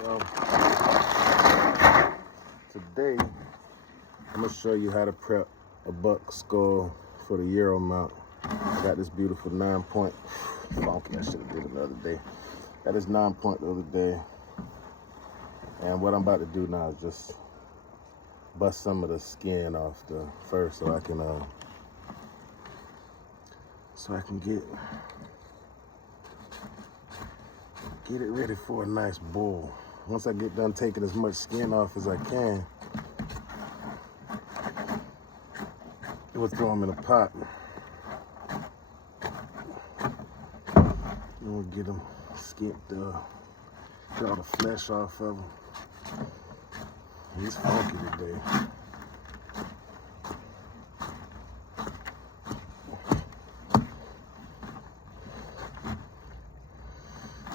up, y'all? Today, I'm going to show you how to prep a buck skull for the Euro mount. I got this beautiful 9-point. Funky, I should have did it the other day. Got this 9-point the other day. And what I'm about to do now is just bust some of the skin off the fur so I can get it ready for a nice boil. Once I get done taking as much skin off as I can, we'll throw them in a pot. And we'll get them skinned, get all the flesh off of them. He's funky today.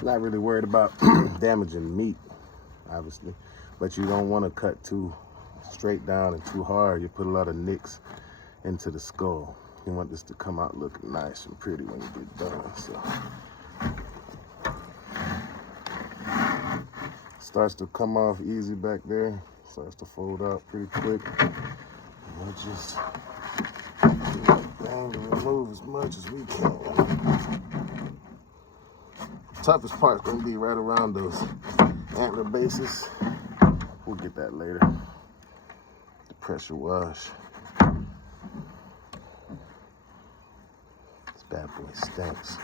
Not really worried about damaging meat, obviously, but you don't want to cut too straight down and too hard. You put a lot of nicks into the skull. You want this to come out looking nice and pretty when you get done. So starts to come off easy back there. Starts to fold out pretty quick. We'll just bang to remove as much as we can. Toughest part's gonna be right around those antler bases. We'll get that later. The pressure wash. This bad boy stinks.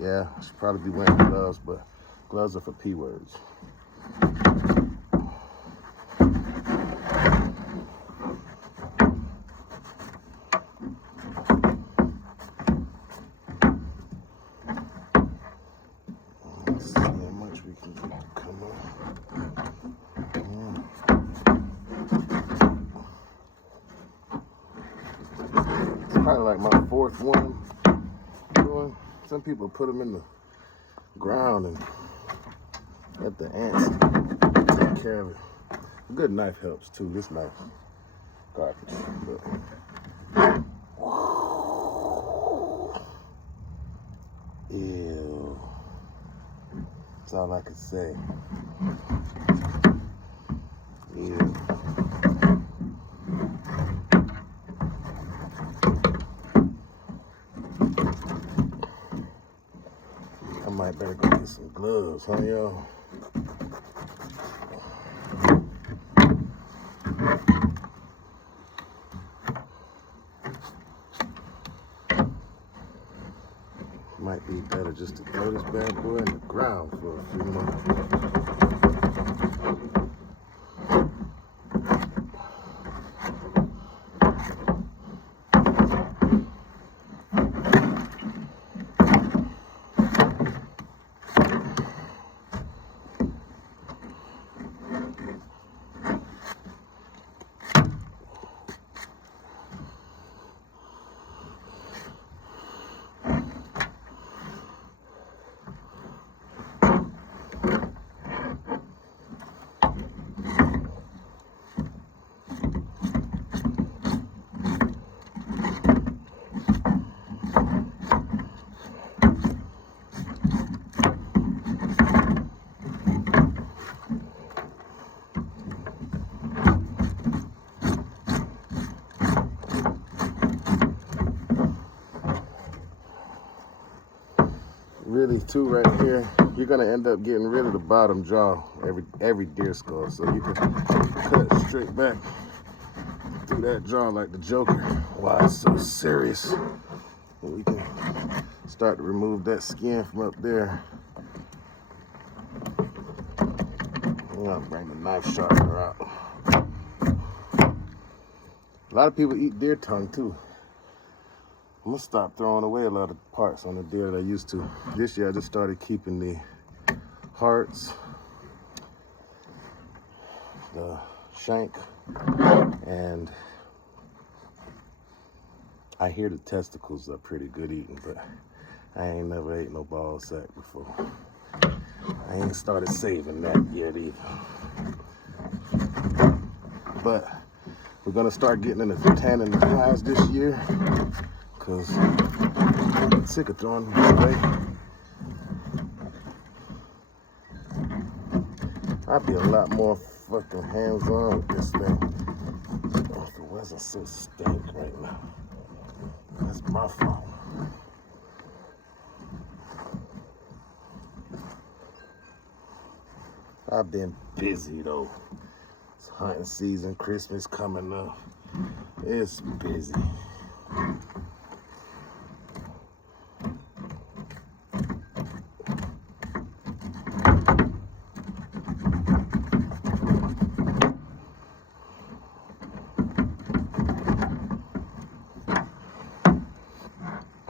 Yeah, I should probably be wearing gloves, but gloves are for P words. Let's see how much we can get to come on. It's probably like my 4th one doing. Some people put them in the ground and let the ants take care of it. A good knife helps too. This knife, garbage. But ew. That's all I can say. Ew. I might better go get some gloves, huh, y'all? Might be better just to throw this bad boy in the ground for a few months. Really, too, right here, you're gonna end up getting rid of the bottom jaw every deer skull, so you can cut straight back through that jaw like the Joker. Why it's so serious? And we can start to remove that skin from up there. I'm gonna bring the knife sharpener out. A lot of people eat deer tongue too. I'm gonna stop throwing away a lot of parts on the deer that I used to. This year I just started keeping the hearts, the shank, and I hear the testicles are pretty good eating, but I ain't never ate no ball sack before. I ain't started saving that yet either. But we're gonna start getting into tanning the hides this year, because I'm sick of throwing them away. I'd be a lot more fucking hands-on with this thing if it wasn't so stank right now. That's my fault. I've been busy though. It's hunting season, Christmas coming up. It's busy.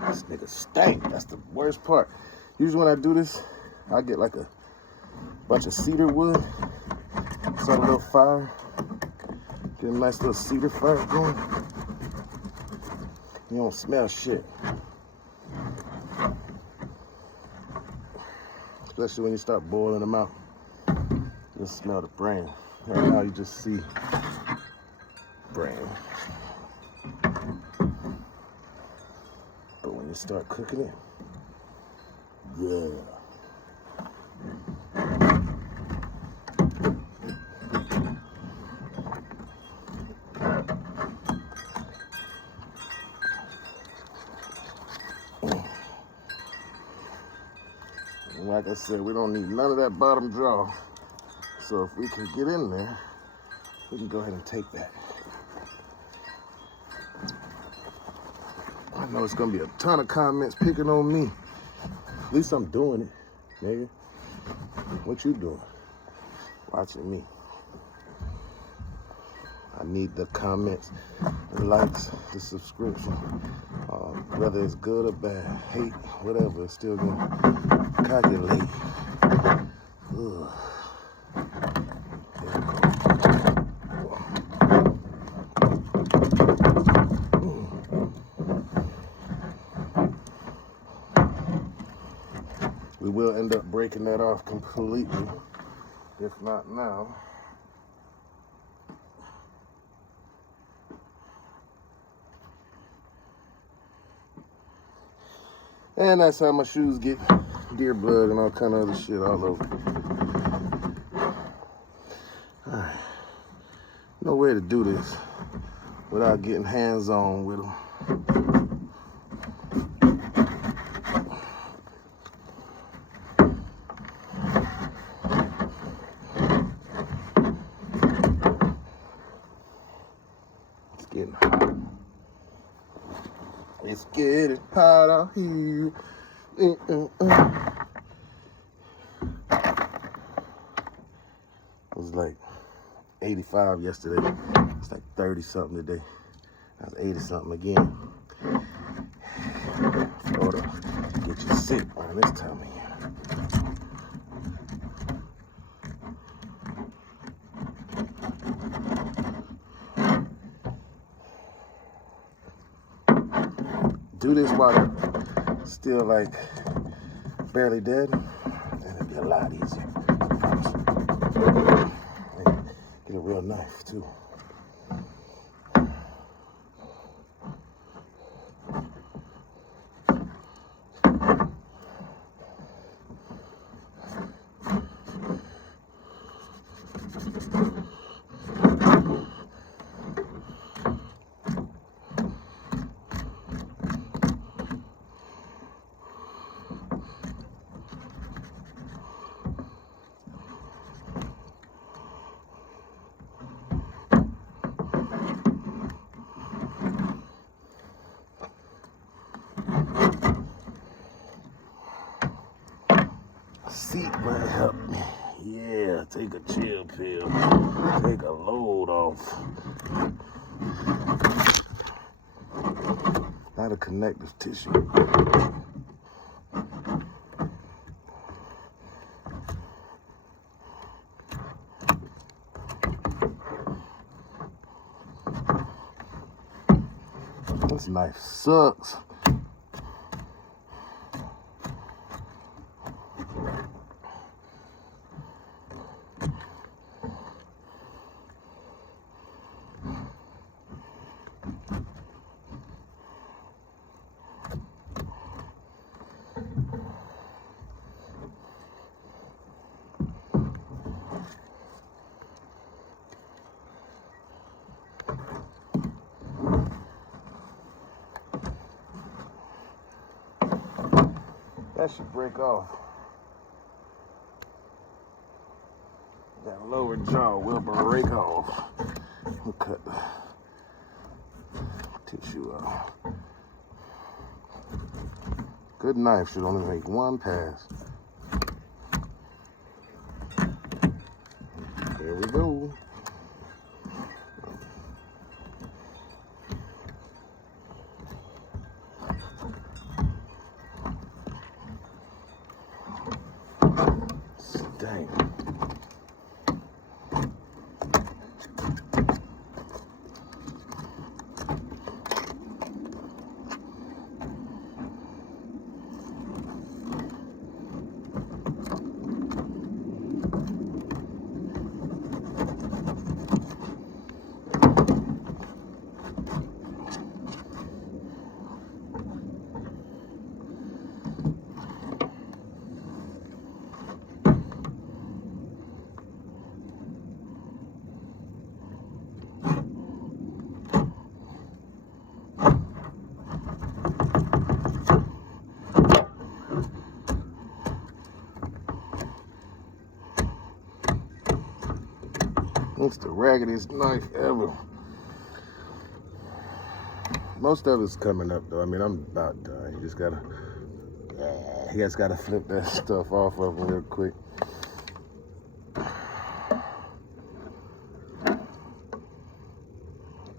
This nigga stank. That's the worst part. Usually when I do this, I get like a bunch of cedar wood, start a little fire, get a nice little cedar fire going. You don't smell shit. Especially when you start boiling them out. You'll smell the brain. Right now you just see brain. But when you start cooking it, yeah. Like I said, we don't need none of that bottom jaw. So if we can get in there, we can go ahead and take that. I know it's gonna be a ton of comments picking on me. At least I'm doing it, nigga. What you doing? Watching me. I need the comments, the likes, the subscription. Whether it's good or bad, hate, whatever, it's still gonna calculate. Ugh. We will end up breaking that off completely, if not now. And that's how my shoes get deer blood and all kind of other shit all over. Alright. No way to do this without getting hands-on with them. It's getting hot. It's getting hot out here. It was like 85 yesterday. It's like 30 something today. That's 80 something again. Florida, get you sick around this time of year. Do this while they're still like barely dead, and it'll be a lot easier. I promise you. And get a real knife too. Seat might help me. Yeah, take a chill pill. Take a load off. Not a connective tissue. This knife sucks. That should break off. That lower jaw will break off. We'll cut the tissue out. Good knife should only make one pass. Here we go. Dang. It's the raggediest knife ever. Most of it's coming up though. I mean, I'm about done. You just gotta flip that stuff off of them real quick.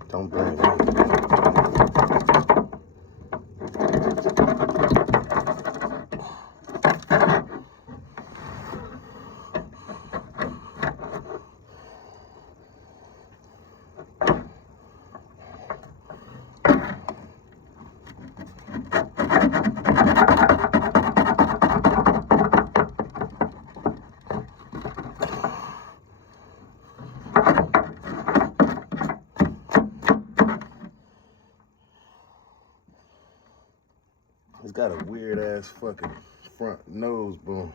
Don't blame me. It's got a weird ass fucking front nose bone.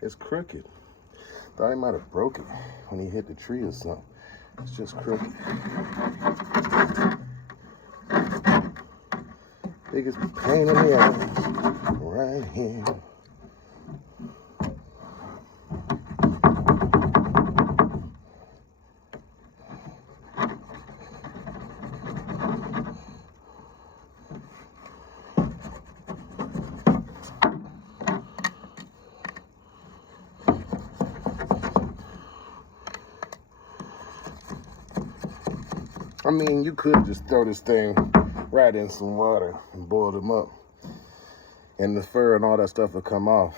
It's crooked. Thought he might have broke it when he hit the tree or something. It's just crooked. Biggest pain in the ass right here. I mean, you could just throw this thing right in some water and boil them up, and the fur and all that stuff will come off.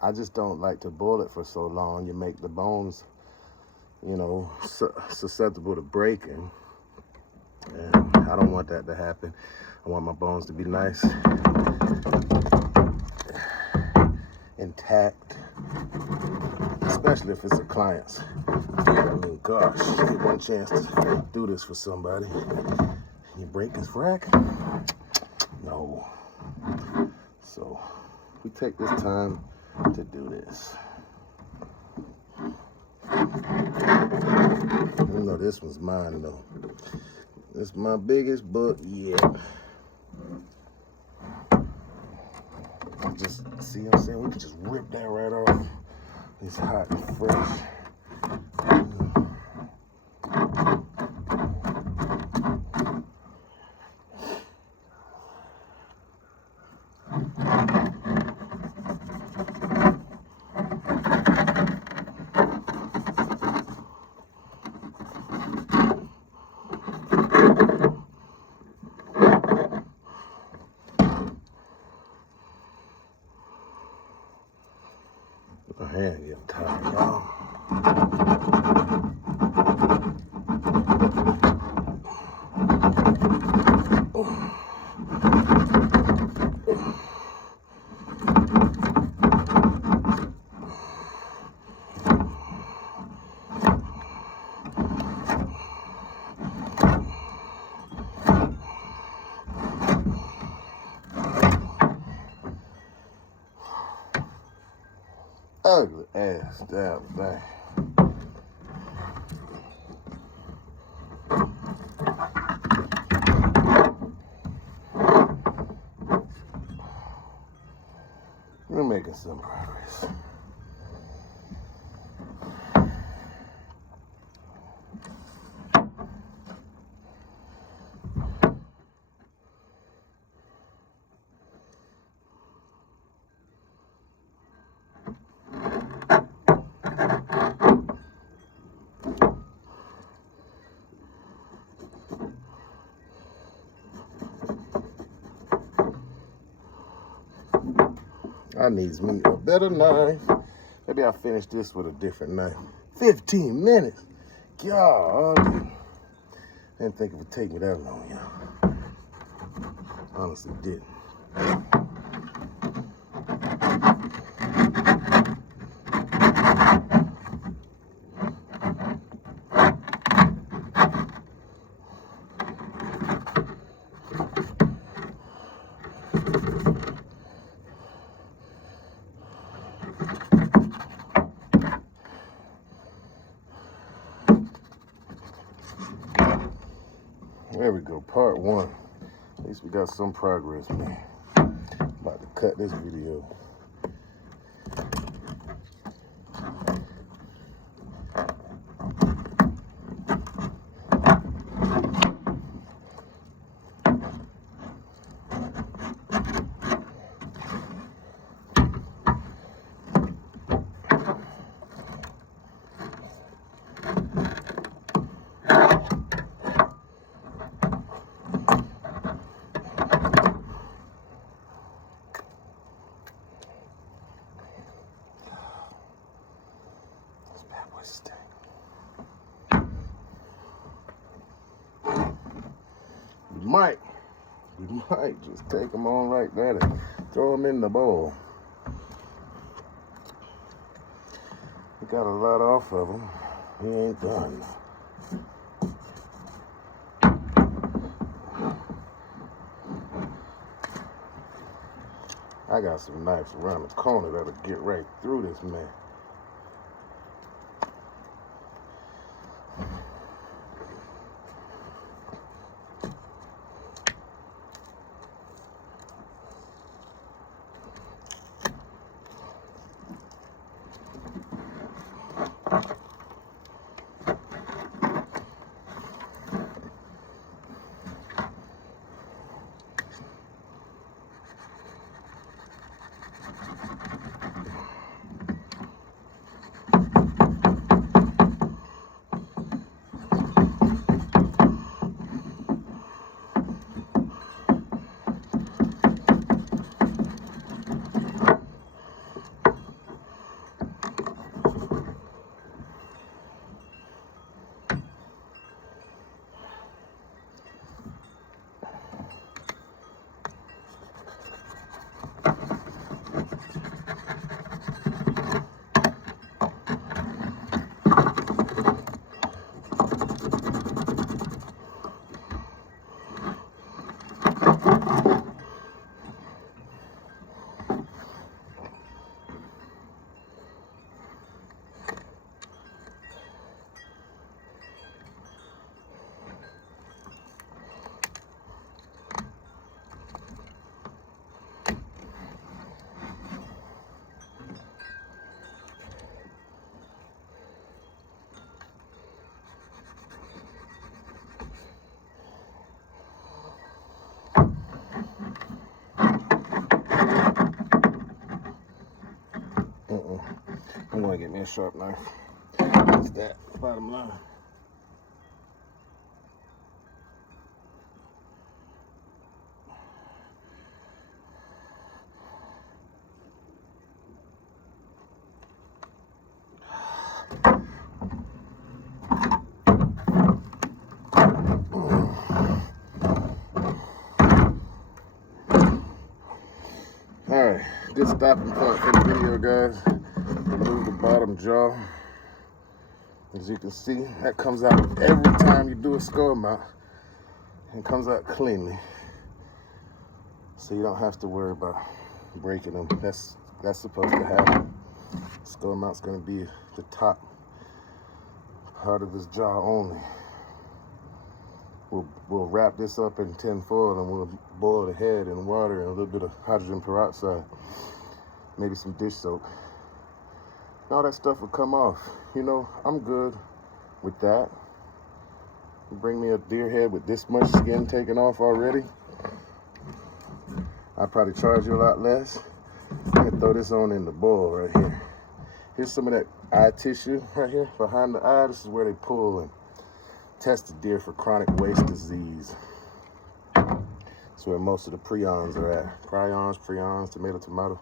I just don't like to boil it for so long. You make the bones, you know, susceptible to breaking, and I don't want that to happen. I want my bones to be nice, intact, especially if it's a client's. I mean, gosh, you get one chance to do this for somebody. You break his rack? No. So, we take this time to do this. You know, this one's mine, though. This is my biggest book yet. Just, see what I'm saying? We can just rip that right off. It's hot and fresh. My hand getting tired, y'all. Ugly ass damn thing. We're making some progress. I needs me a better knife. Maybe I'll finish this with a different knife. 15 minutes. God, didn't think it would take me that long, y'all. Honestly, didn't. There we go, part one. At least we got some progress, man. About to cut this video. We might just take them on like that and throw them in the bowl. We got a lot off of them. We ain't done. I got some knives around the corner that'll get right through this man. I'm gonna get me a sharp knife. That's that, bottom line. Alright, good stopping point for the video, guys. Remove the bottom jaw. As you can see, that comes out every time you do a skull mount. It comes out cleanly. So you don't have to worry about breaking them. That's supposed to happen. Skull mount's gonna be the top part of this jaw only. We'll wrap this up in tin foil and we'll boil the head in water and a little bit of hydrogen peroxide. maybe some dish soap. All that stuff will come off. You know, I'm good with that. You bring me a deer head with this much skin taken off already, I'll probably charge you a lot less. I'm gonna throw this on in the bowl right here. Here's some of that eye tissue right here behind the eye. This is where they pull and test the deer for chronic waist disease. That's where most of the prions are at. Prions, tomato.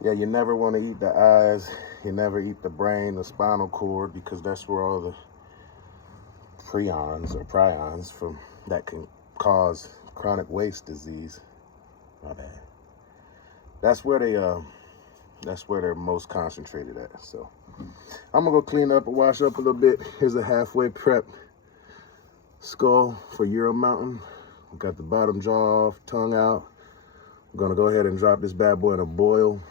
Yeah, you never want to eat the eyes. You never eat the brain, the spinal cord, because that's where all the prions from that can cause chronic waist disease. My bad. That's where they're most concentrated at. So I'm gonna go clean up and wash up a little bit. Here's a halfway prep skull for Euro Mountain. We got the bottom jaw off, tongue out. I'm gonna go ahead and drop this bad boy in a boil,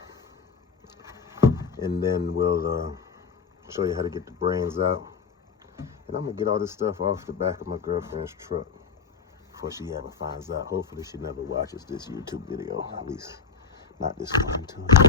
and then we'll show you how to get the brains out. And I'm gonna get all this stuff off the back of my girlfriend's truck before she ever finds out. Hopefully she never watches this YouTube video, at least not this one too.